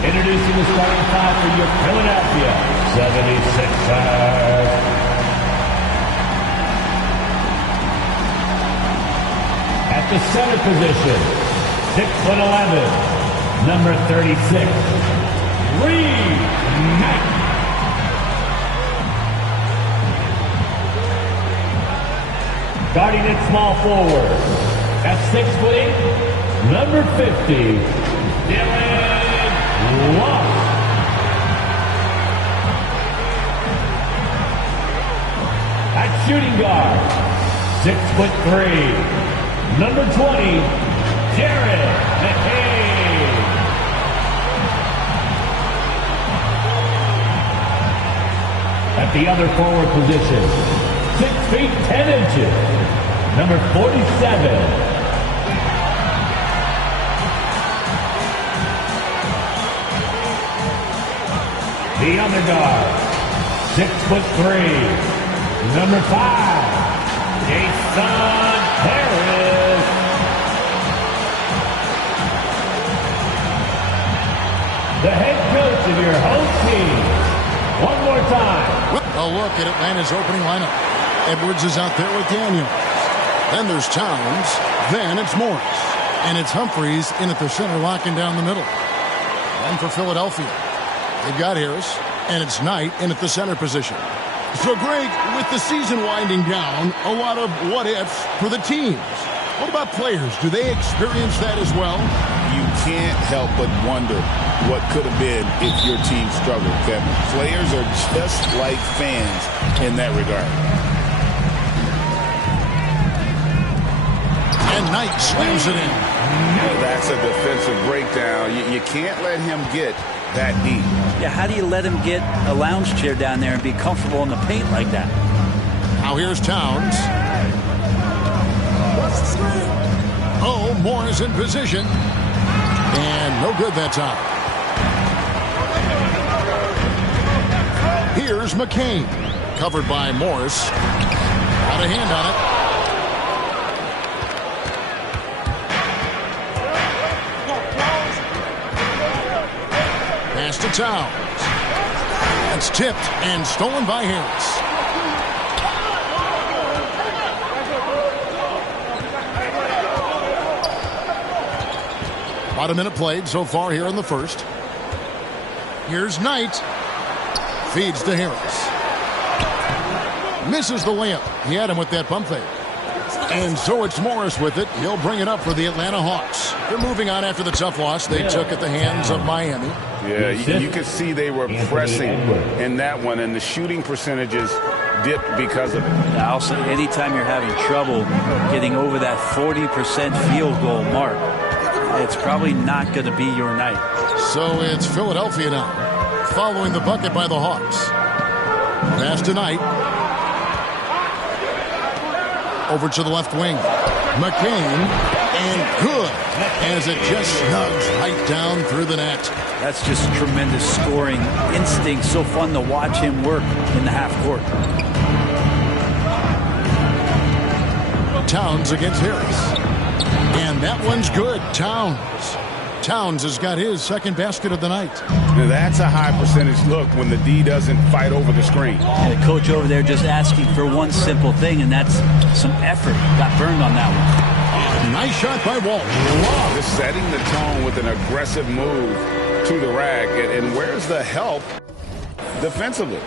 Introducing the starting five for your Philadelphia 76ers. At the center position, 6'11", number 36, Reed Mack. Guarding at small forward, at 6'8", number 50, Dylan Watt. At shooting guard, 6'3", number 20, Jared McCain. At the other forward position, 6 feet 10 inches, number 47, the other guard, 6'3", number 5, Jason Harris. The head coach of your home team. One more time. A look at Atlanta's opening lineup. Edwards is out there with Daniels. Then there's Towns. Then it's Morris. And it's Humphries in at the center, locking down the middle. And for Philadelphia, they've got Harris. And it's Knight in at the center position. So, Greg, with the season winding down, a lot of what-ifs for the teams. What about players? Do they experience that as well? You can't help but wonder what could have been if your team struggled, Kevin. Players are just like fans in that regard. And Knight slams it in. That's a defensive breakdown. You can't let him get that deep. Yeah, how do you let him get a lounge chair down there and be comfortable in the paint like that? Now here's Towns. Oh, Morris in position. And no good that time. Here's McCain. Covered by Morris. Got a hand on it. Pass to Towns. That's tipped and stolen by Harris. About a minute played so far here in the first. Here's Knight. Feeds to Harris. Misses the layup. He had him with that pump fake. And so it's Morris with it. He'll bring it up for the Atlanta Hawks. They're moving on after the tough loss they took at the hands of Miami. Yeah, you could see they were pressing in that one, and the shooting percentages dipped because of it. I'll say anytime you're having trouble getting over that 40% field goal mark, it's probably not going to be your night. So it's Philadelphia now, following the bucket by the Hawks. Pass to Knight. Over to the left wing. McCain, and good, as it just snugs right down through the net. That's just tremendous scoring instinct. So fun to watch him work in the half court. Towns against Harris. And that one's good. Towns has got his second basket of the night. Now that's a high percentage look when the D doesn't fight over the screen. And the coach over there just asking for one simple thing, and that's some effort. Got burned on that one. Nice shot by Walsh. Just setting the tone with an aggressive move to the rack. And where's the help defensively?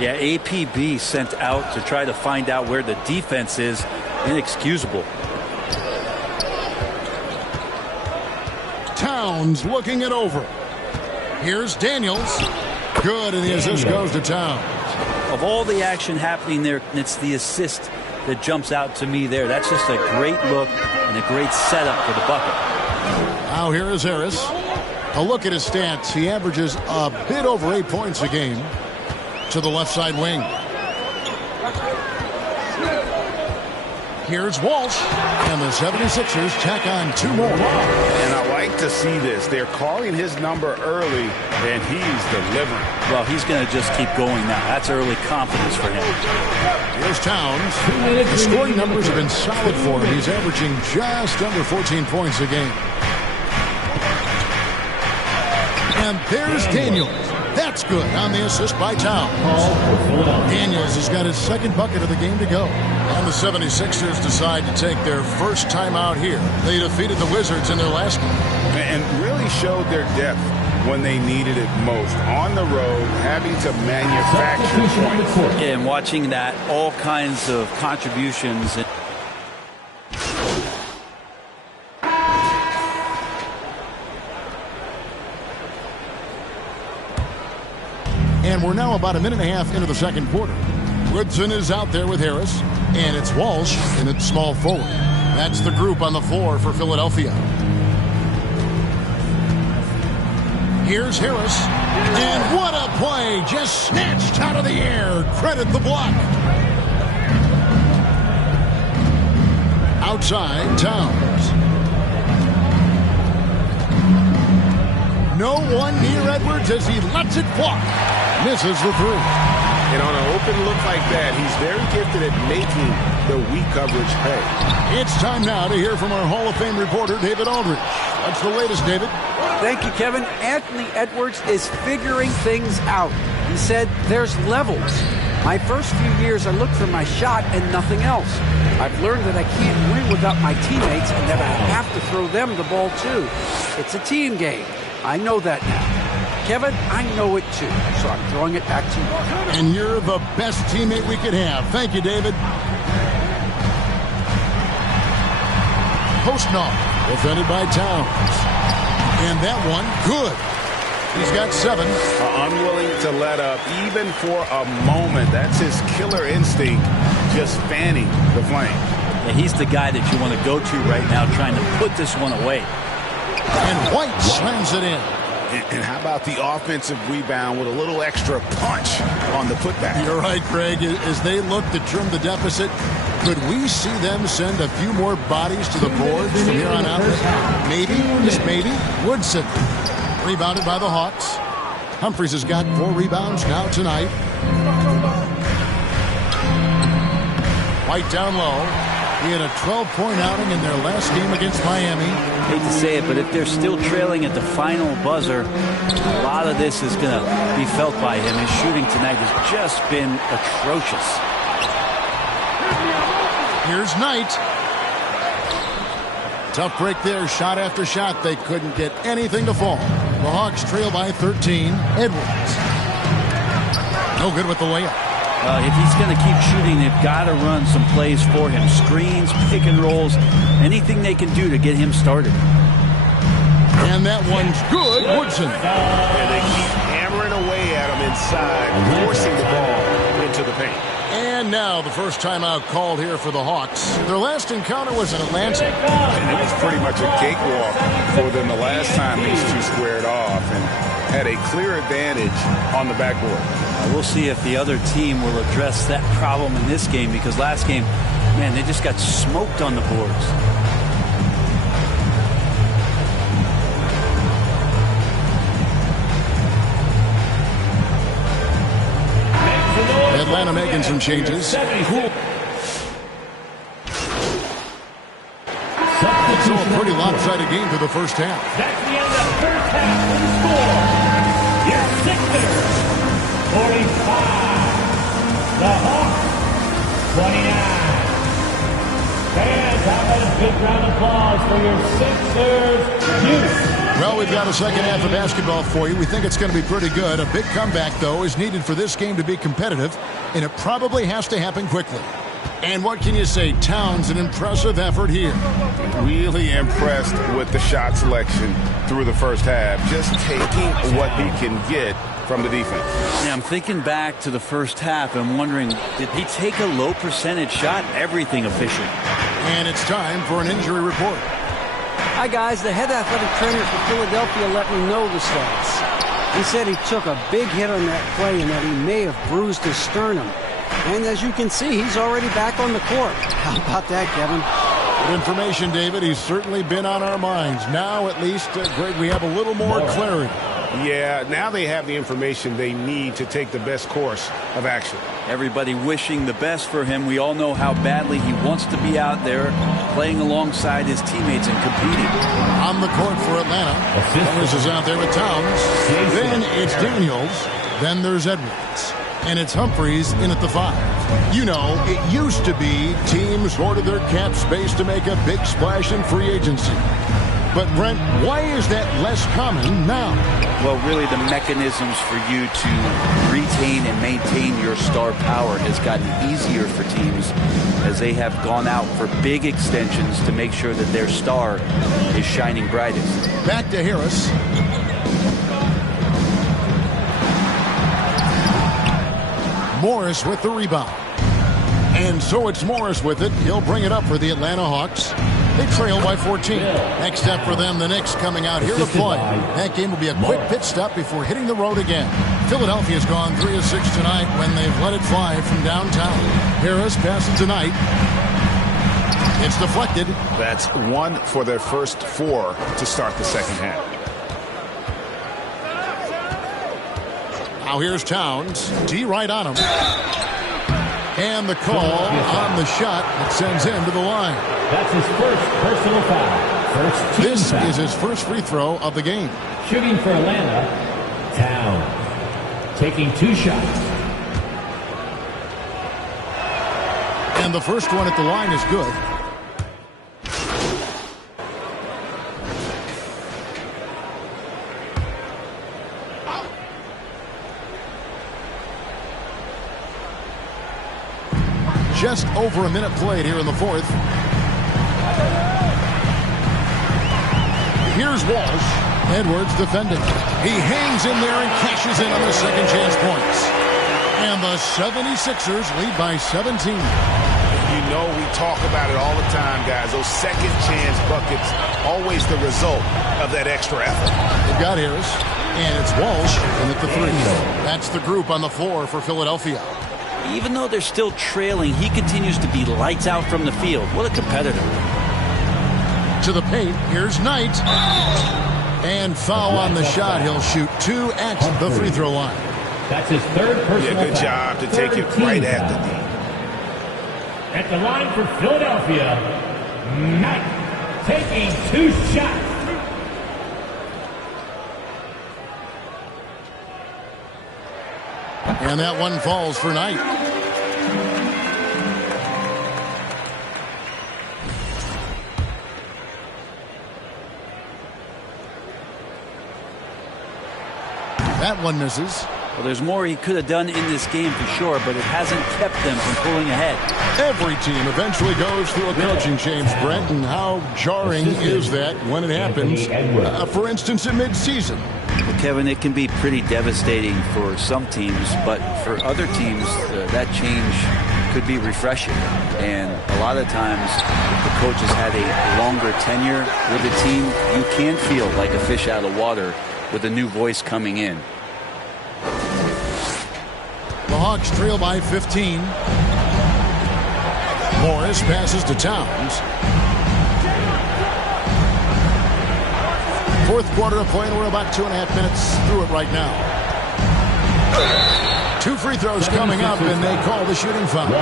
Yeah, APB sent out to try to find out where the defense is. Inexcusable. Towns looking it over. Here's Daniels. Good, and the assist goes to Towns. Of all the action happening there, it's the assist that jumps out to me there. That's just a great look and a great setup for the bucket. Now here is Harris. A look at his stats. He averages a bit over 8 points a game. To the left side wing. Here's Walsh. And the 76ers tack on 2 more. And I like to see this. They're calling his number early, and he's delivering. Well, he's going to just keep going now. That's early confidence for him. Here's Towns. The scoring numbers have been solid for him. He's averaging just under 14 points a game. And there's Daniels. That's good on the assist by Towns. Daniels has got his second bucket of the game to go. And the 76ers decide to take their first time out here. They defeated the Wizards in their last game. And really showed their depth when they needed it most. On the road, having to manufacture points. Yeah, and watching that, all kinds of contributions. And we're now about a minute and a half into the second quarter. Woodson is out there with Harris, and it's Walsh in its small forward. That's the group on the floor for Philadelphia. Here's Harris, and what a play! Just snatched out of the air. Credit the block. Outside, Towns. No one near Edwards as he lets it fly. Misses the three. And on an open look like that, he's very gifted at making the weak coverage pay. It's time now to hear from our Hall of Fame reporter, David Aldridge. What's the latest, David? Thank you, Kevin. Anthony Edwards is figuring things out. He said there's levels. My first few years, I looked for my shot and nothing else. I've learned that I can't win without my teammates and that I have to throw them the ball, too. It's a team game. I know that now. Kevin, I know it too, so I'm throwing it back to you. And you're the best teammate we could have. Thank you, David. Postnoff, defended by Towns. And that one, good. He's got 7. Unwilling to let up, even for a moment. That's his killer instinct, just fanning the flame. Yeah, he's the guy that you want to go to right now, trying to put this one away. And White slams it in. And how about the offensive rebound with a little extra punch on the putback? You're right, Craig. As they look to trim the deficit, could we see them send a few more bodies to the boards from here on out? Maybe, just maybe, Woodson. Rebounded by the Hawks. Humphries has got 4 rebounds now tonight. White down low. He had a 12-point outing in their last game against Miami. Hate to say it, but if they're still trailing at the final buzzer, a lot of this is going to be felt by him. His shooting tonight has just been atrocious. Here's Knight. Tough break there, shot after shot. They couldn't get anything to fall. The Hawks trail by 13. Edwards. No good with the layup. If he's going to keep shooting, they've got to run some plays for him. Screens, pick and rolls, anything they can do to get him started. And that one's good. Woodson. And they keep hammering away at him inside, forcing the ball into the paint. And now the first timeout called here for the Hawks. Their last encounter was in Atlanta. And it was pretty much a cakewalk for them the last time these two squared off and had a clear advantage on the backboard. We'll see if the other team will address that problem in this game, because last game, man, they just got smoked on the boards. Atlanta making some changes. So a pretty lopsided game through the first half. That's the end of the first half with the score. Your Sixers, 45. The Hawks, 29. Fans, how about a big round of applause for your Sixers youth? Well, we've got a second half of basketball for you. We think it's going to be pretty good. A big comeback, though, is needed for this game to be competitive, and it probably has to happen quickly. And what can you say? Towns, an impressive effort here. Really impressed with the shot selection through the first half. Just taking what he can get from the defense. Yeah, I'm thinking back to the first half and wondering, did he take a low percentage shot? Everything efficient. And it's time for an injury report. Hi, guys. The head athletic trainer for Philadelphia let me know the stats. He said he took a big hit on that play and that he may have bruised his sternum. And as you can see, he's already back on the court. How about that, Kevin? Good information, David. He's certainly been on our minds. Now, at least, Greg, we have a little more clarity. Yeah, now they have the information they need to take the best course of action. Everybody wishing the best for him. We all know how badly he wants to be out there playing alongside his teammates and competing. On the court for Atlanta. Summers is out there with Towns. Then it's Daniels. Then there's Edwards. And it's Humphries in at the 5. You know, it used to be teams hoarded their cap space to make a big splash in free agency. But, Brent, why is that less common now? Well, really the mechanisms for you to retain and maintain your star power has gotten easier for teams as they have gone out for big extensions to make sure that their star is shining brightest. Back to Harris. Morris with the rebound. And so it's Morris with it. He'll bring it up for the Atlanta Hawks. They trail by 14. Next up for them, the Knicks coming out here to play. That game will be a quick pit stop before hitting the road again. Philadelphia's gone 3 of 6 tonight when they've let it fly from downtown. Harris passes tonight. It's deflected. That's 1 for their first 4 to start the second half. Now here's Towns. D right on him. And the call on the shot that sends him to the line. That's his first personal foul. This is his first free throw of the game. Shooting for Atlanta, Towns. Taking 2 shots. And the first one at the line is good. Just over a minute played here in the 4th. Here's Walsh. Edwards defending. He hangs in there and cashes in on the second chance points. And the 76ers lead by 17. You know, we talk about it all the time, guys. Those second chance buckets, always the result of that extra effort. They've got Harris. And it's Walsh in at the 3. That's the group on the floor for Philadelphia. Even though they're still trailing, he continues to be lights out from the field. What a competitor. To the paint, here's Knight. And foul on the shot. He'll shoot 2 at the free throw line. That's his third personal foul. Good job to take it right at the D. At the line for Philadelphia, Knight taking 2 shots. And that one falls for Knight. That one misses. Well, there's more he could have done in this game for sure, but it hasn't kept them from pulling ahead. Every team eventually goes through a coaching change, Brent, and how jarring is that when it happens, for instance, in midseason? Well, Kevin, it can be pretty devastating for some teams, but for other teams, that change could be refreshing. And a lot of times, if the coach has had a longer tenure with the team, you can feel like a fish out of water with a new voice coming in. The Hawks trail by 15. Morris passes to Towns. 4th quarter of play, and we're about 2.5 minutes through it right now. 2 free throws coming up, and they call the shooting foul.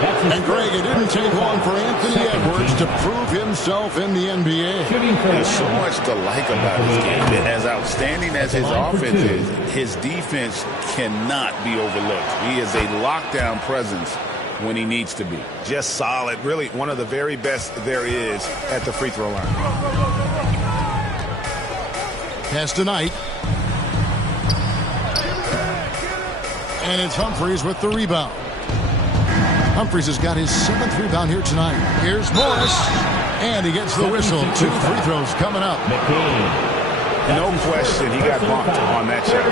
And Greg, it didn't take long for Anthony Edwards to prove himself in the NBA. There's so much to like about his game. As outstanding as his offense is, his defense cannot be overlooked. He is a lockdown presence when he needs to be. Just solid. Really one of the very best there is at the free throw line. Pass tonight. And it's Humphries with the rebound. Humphries has got his 7th rebound here tonight. Here's Morris. And he gets the whistle. 2 free throws coming up. No question he got bumped on that shot.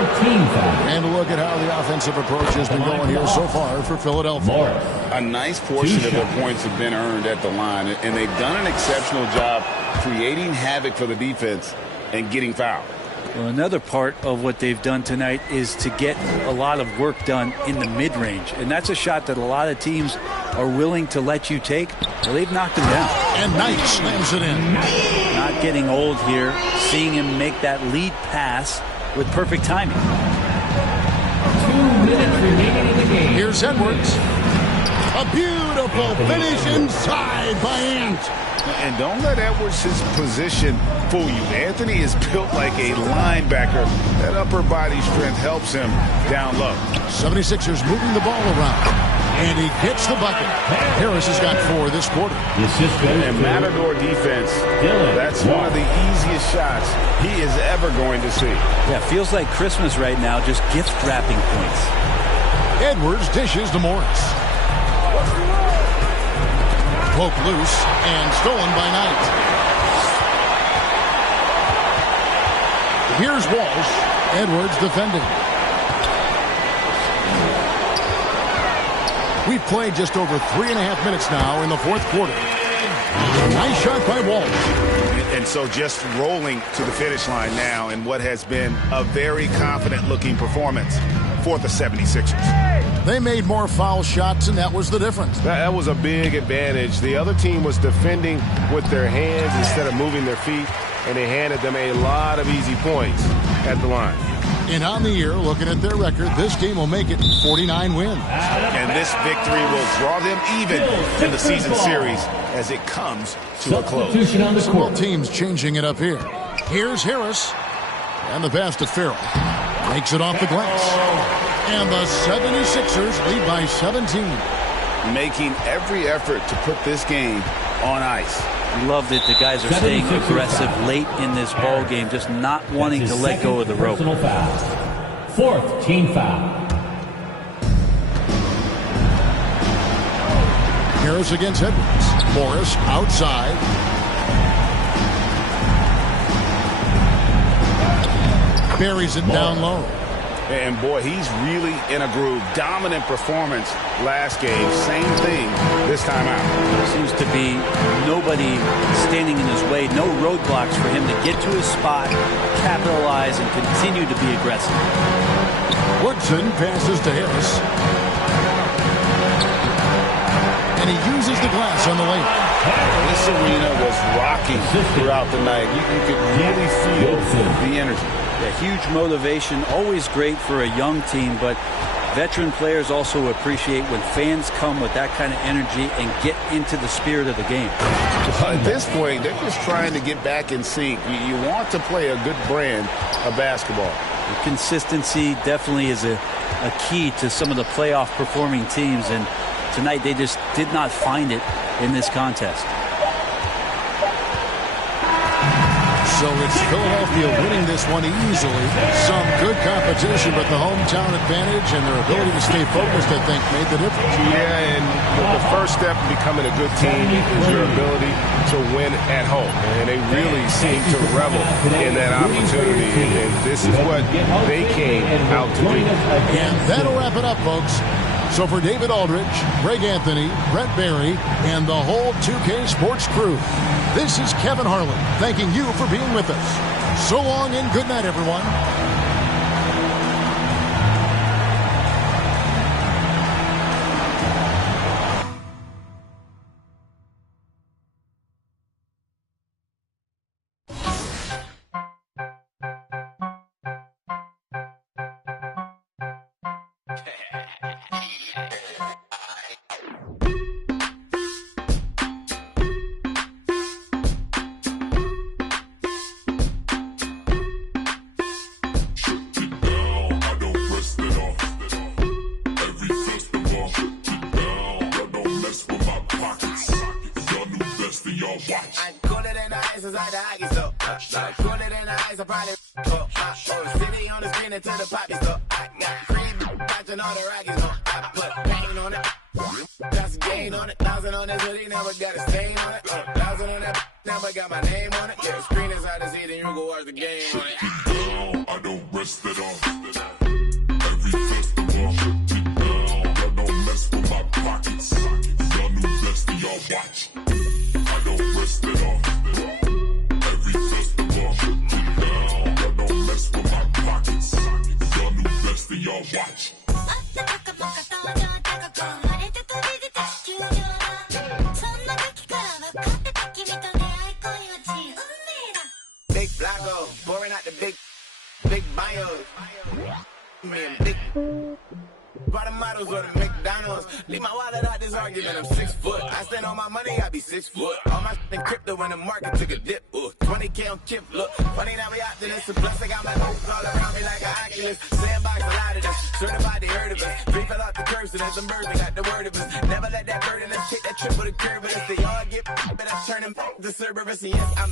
And look at how the offensive approach has been going here so far for Philadelphia. A nice portion of their points have been earned at the line, and they've done an exceptional job creating havoc for the defense and getting fouled. Well, another part of what they've done tonight is to get a lot of work done in the mid-range. And that's a shot that a lot of teams are willing to let you take. Well, they've knocked him down. And Knight slams it in. Not getting old here. Seeing him make that lead pass with perfect timing. 2 minutes remaining in the game. Here's Edwards. A beautiful finish inside by Ant. And don't let Edwards' position fool you. Anthony is built like a linebacker. That upper body strength helps him down low. 76ers moving the ball around. And he gets the bucket. Harris has got 4 this quarter. And Matador defense, that's one of the easiest shots he is ever going to see. Yeah, feels like Christmas right now, just gift wrapping points. Edwards dishes to Morris. Poke loose and stolen by Knight. Here's Walsh. Edwards defending. We've played just over 3.5 minutes now in the fourth quarter. Nice shot by Walsh. And so just rolling to the finish line now in what has been a very confident-looking performance for the 76ers. They made more foul shots, and that was the difference. That was a big advantage. The other team was defending with their hands instead of moving their feet, and they handed them a lot of easy points at the line. And on the year, looking at their record, this game will make it 49 wins. And this victory will draw them even in the season series as it comes to a close. Some more teams changing it up here. Here's Harris. And the pass to Farrell. Makes it off the glass. And the 76ers lead by 17. Making every effort to put this game on ice. Love that the guys are staying aggressive late in this ball game, just not wanting to let go of the rope. Fourth team foul. Harris against Edwards. Morris outside. Buries it down low. And boy, he's really in a groove. Dominant performance last game. Same thing this time out. Seems to be nobody standing in his way. No roadblocks for him to get to his spot, capitalize, and continue to be aggressive. Woodson passes to Harris. And he uses the glass on the lane. This arena was rocking throughout the night. You could really feel the energy. A huge motivation, always great for a young team, but veteran players also appreciate when fans come with that kind of energy and get into the spirit of the game. At this point, they're just trying to get back in sync. You want to play a good brand of basketball. The consistency definitely is a key to some of the playoff performing teams, and tonight they just did not find it in this contest. So it's Philadelphia winning this one easily. Some good competition, but the hometown advantage and their ability to stay focused, I think, made the difference. Yeah, and the first step in becoming a good team is your ability to win at home. And they really seem to revel in that opportunity. And this is what they came out to do. And that'll wrap it up, folks. So for David Aldridge, Greg Anthony, Brett Barry, and the whole 2K Sports crew, this is Kevin Harlan thanking you for being with us. So long and good night, everyone. Pouring out the big bios. Man, big. Bottom models or the McDonald's. Leave my wallet out this argument, I'm 6 foot. I stand on my money, I be 6 foot. All my shit in crypto when the market took a dip. 20K on chip, look. Funny now we out to this. Plus I got my hoes all around me like an Oculus. Sandbox a lot of this. Certified they heard of us. Free fell off the curves and there's some birds, we got the word of us. Never let that burden us take that trip with a curve. But if they all get but I turn them to Cerberus. And yes, I'm